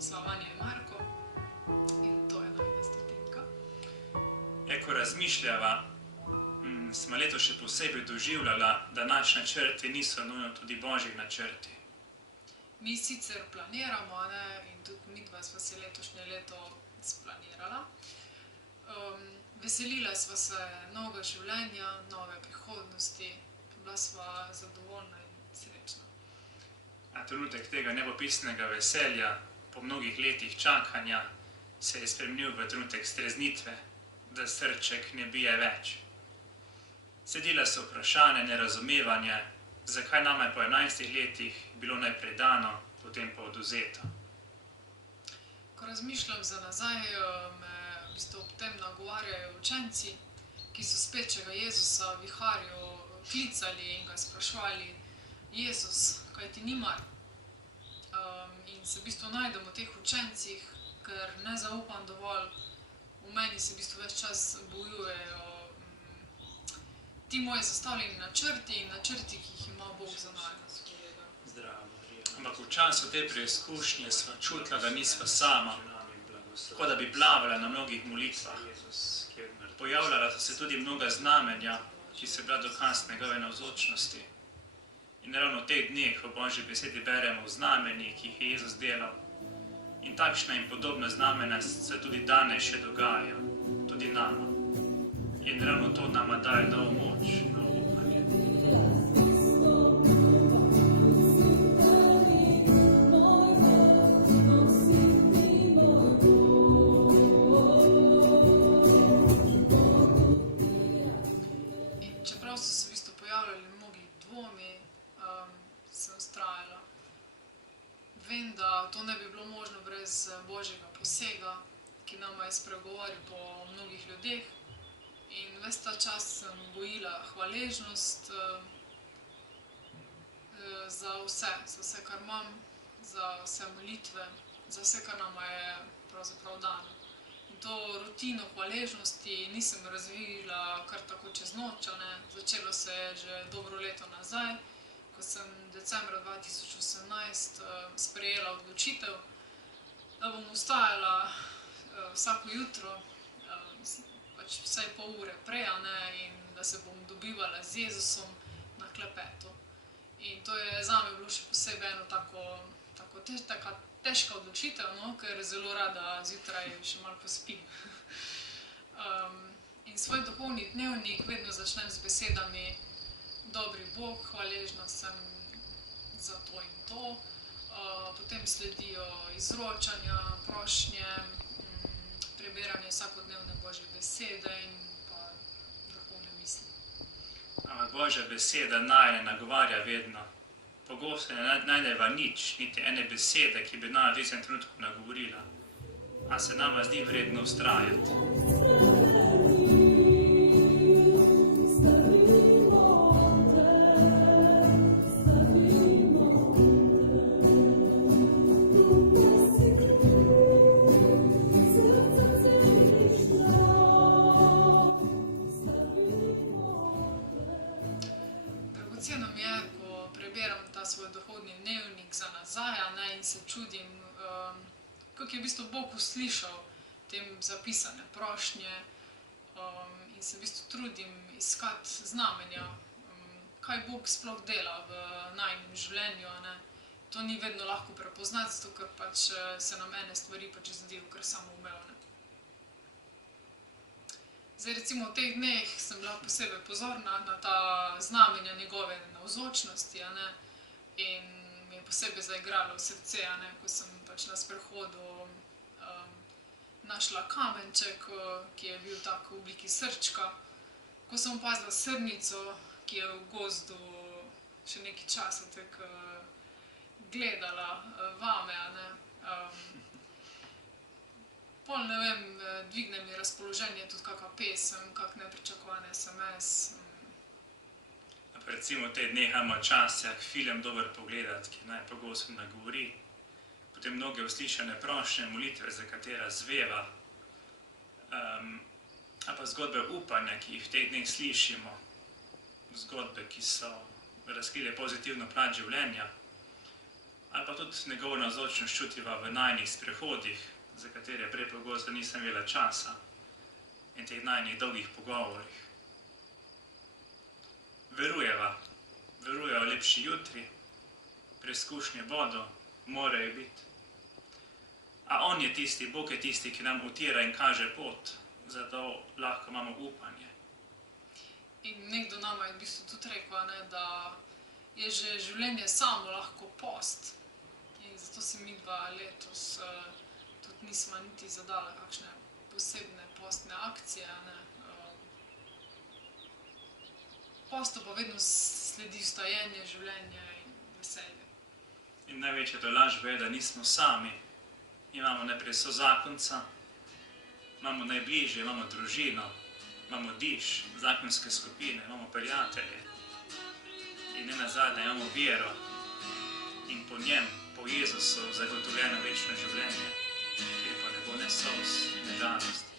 Sva Vanja in Marko in to je najina stotinka. Ko razmišljava, smo letos še posebej doživljala, da naši načrti niso nujno tudi Božji načrti. Mi sicer planiramo, in tudi midva sva se letošnje leto splanirala. Veselila sva se novega življenja, nove prihodnosti, bila sva zadovoljna in srečna. A trenutek tega nepopisnega veselja, po mnogih letih čakanja, se je spremenil v trenutek streznitve, da srček ne bije več. Sledila so vprašanja, nerazumevanje, zakaj nama je po 11 letih bilo najprej dano, potem pa odvzeto. Ko razmišljam za nazaj, me v bistvu ob tem nagovarjajo učenci, ki so spečega Jezusa v viharju klicali in ga spraševali: Jezus, kaj ti ni mar? In se v bistvu najdem v teh učencih, ker ne zaupam dovolj, v meni se v bistvu ves čas bojujejo ti moji zastavljeni načrti in načrti, ki jih ima Bog za nas. Ampak v času te preizkušnje sva čutila, da nisva sama, kot da bi plavala na mnogih molitvah. Pojavljala so se tudi mnoga znamenja, ki so bila dokaz njegove navzočnosti. In ravno v teh dneh v Božji besedi beremo v znamenjih, ki jih je Jezus delal. In takšna in podobna znamenja se tudi danes še dogajajo, tudi nama. In ravno to nama daje novo moč, novo upanje. In čeprav so se v bistvu pojavljali mnogi dvomi, sem vztrajala. Vem, da to ne bi bilo možno brez Božjega posega, ki nama je spregovoril po mnogih ljudeh. In ves ta čas sem gojila hvaležnost za vse, kar imam, za vse molitve, za vse, kar nama je pravzaprav dano. In to rutino hvaležnosti nisem razvila kar tako čez noč, Začelo se je že dobro leto nazaj, ko sem decembra 2018 sprejela odločitev, da bom vstajala vsako jutro, vsaj pol ure prej, in da se bom dobivala z Jezusom na klepetu. In to je zame bilo še posebej eno taka težka odločitev, ker zelo rada zjutraj še malo pospim. In svoj duhovni dnevnik vedno začnem z besedami: Dobri Bog, hvaležna sem za to in to. Potem sledijo izročanja, prošnje, prebiranje vsakodnevne Božje besede in pa duhovne misli. Ampak Božja beseda naj ne nagovarja vedno. Pogosto ne najdeva nič, niti ene besede, ki bi nama v tistem trenutku nagovorila. A se nama zdi vredno vztrajati. Dragoceno mi je, ko prebiram ta svoj duhovni dnevnik za nazaj, in se čudim, kako je v bistvu Bog uslišal tem zapisane prošnje, in se v bistvu trudim iskati znamenja, kaj Bog sploh dela v najinem življenju. To ni vedno lahko prepoznati, zato ker se nam ene stvari zdijo kar samoumevne. Zdaj, recimo v teh dneh sem bila posebej pozorna na ta znamenja njegove navzočnosti, in mi je posebej zaigralo v srce, ko sem na sprehodu našla kamenček, ki je bil tak v obliki srčka. Ko sem opazila srnico, ki je v gozdu še nekaj časa tako gledala vame, pol ne vem, dvigne mi razpoloženje tudi kakšna pesem, kak nepričakovan SMS. Recimo v teh dneh imamo čas film dober pogledati, ki najpogosteje nagovori. Potem mnoge uslišane prošnje, molitve, za katera zveva. Ali pa zgodbe upanja, ki jih v teh dneh slišimo. Zgodbe, ki so razkrile pozitivno plat življenja. ali pa tudi njegovo navzočnost čutiva v najnih sprehodih, za katere prej pogosto nisem imela časa, in teh najnih dolgih pogovorih. Verujeva v lepši jutri, preizkušnje bodo, morajo biti. A on je tisti, Bog je tisti, ki nam utira in kaže pot, zato lahko imamo upanje. In nekdo nama je v bistvu tudi rekel, ne, da je že življenje samo lahko post. In zato si midva letos tudi nismo niti zadala kakšne posebne postne akcije. Ne. Postu pa vedno sledi vstajenje, življenje in veselje. In največja tolažba je, da nismo sami. Imamo najprej sozakonca, imamo najbližje, imamo družino, imamo diš, zakonske skupine, imamo prijatelje. In ne nazadnje imamo vero in po njem, po Jezusu, zagotovljeno večno življenje, kjer pa ne bo ne solz, ne žalost.